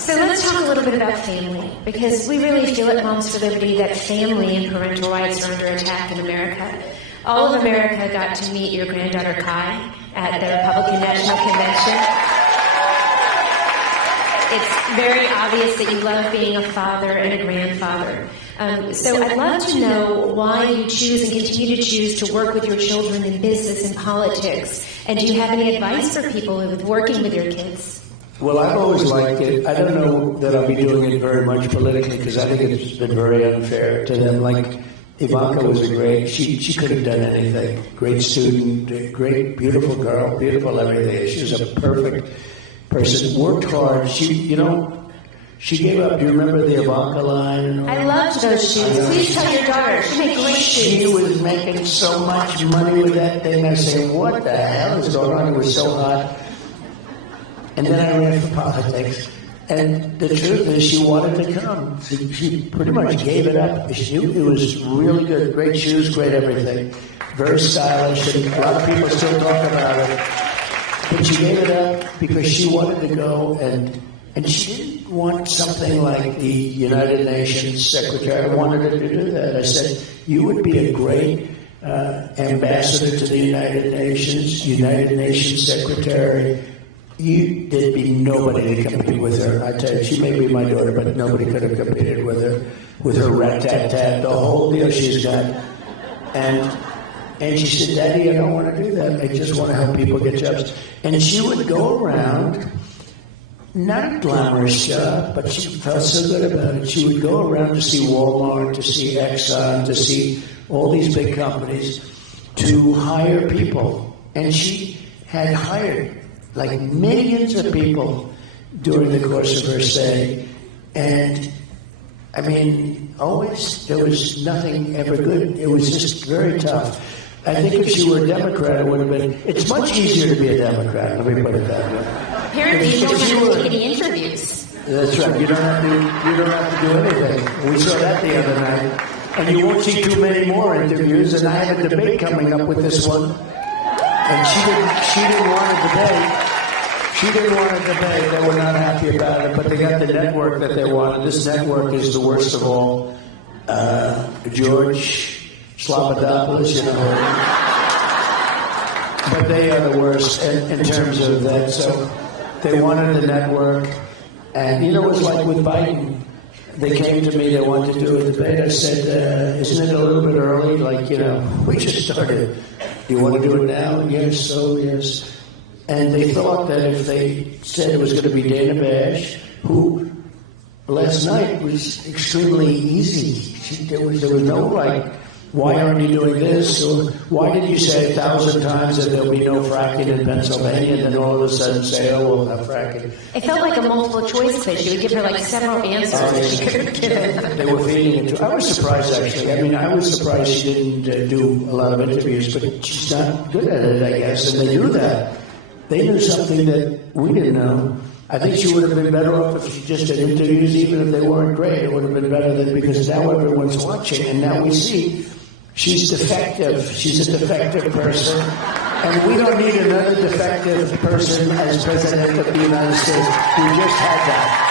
So let's talk a little bit about family, because we really feel at Moms for Liberty that family and parental rights are under attack in America. All of America got to meet your granddaughter Kai at the Republican National Convention. It's very obvious that you love being a father and a grandfather. So I'd love to know why you choose and continue to choose to work with your children in business and politics. And do you have any advice for people with working with your kids? Well, I've always liked it. I don't know that I'll be doing it very much politically because I think it's been very unfair to them. Like, Ivanka was a great, she could have done anything. Great student, great, beautiful girl, beautiful everything. She was a perfect person. Worked hard. She gave up. Do you remember the Ivanka line? I loved those shoes. Please tell your daughter. She made great shoes. She was making so much money with that thing. I said, what the hell is going on? It was so hot. And then I ran for politics. And the truth is, she wanted to come. She pretty much gave it up. It was really good. Great shoes, great everything. Very stylish, and a lot of people still talk about it. But she gave it up because she wanted to go, and she didn't want something like the United Nations Secretary. I wanted her to do that. I said, you would be a great ambassador to the United Nations Secretary. There'd be nobody to compete with her. I tell you, she may be my daughter, but nobody could have competed with her rat-tat-tat, the whole deal she's got. And she said, Daddy, I don't want to do that. I just want to help people get jobs. And she would go around, not a glamorous job, but she felt so good about it. She would go around to see Walmart, to see Exxon, to see all these big companies, to hire people. And she had hired like millions of people during the course of her stay. And, I mean, always there was nothing ever good. It was just very tough. I think if she were a Democrat, it would have been, it's much easier to be a Democrat, let me put it that way. Apparently you don't have to take any interviews. That's right, you don't have to do anything. We saw that the other night. And you won't see too many more interviews, and I have a debate coming up with this one. And she didn't want a debate. She didn't want a debate. They were not happy about it, but they got the network that they wanted. This network is the worst of all. George Slobodanopoulos, you know. But they are the worst in terms of that. So they wanted the network. And you know, it was like with Biden. They came to me, they wanted to do a debate. I said, isn't it a little bit early? Like, you know, we just started. Do you want to do it now? Yes, so yes. And they thought that if they said it was going to be Dana Bash, who last night was extremely easy. There was no like, why aren't you doing this? Or why did you say 1,000 times that there'll be no fracking in Pennsylvania, and then all of a sudden say, oh, we'll have fracking? It felt like a multiple choice quiz. You would give her like several answers that she could have given. They were feeding it to her. I was surprised, actually. I mean, I was surprised she didn't do a lot of interviews, but she's not good at it, I guess, and they knew that. They knew something that we didn't know. I think she would have been better off if she just did interviews, even if they weren't great. It would have been better than, because now everyone's watching, and now we see she's defective. She's a defective person. And we don't need another defective person as president of the United States. We just had that.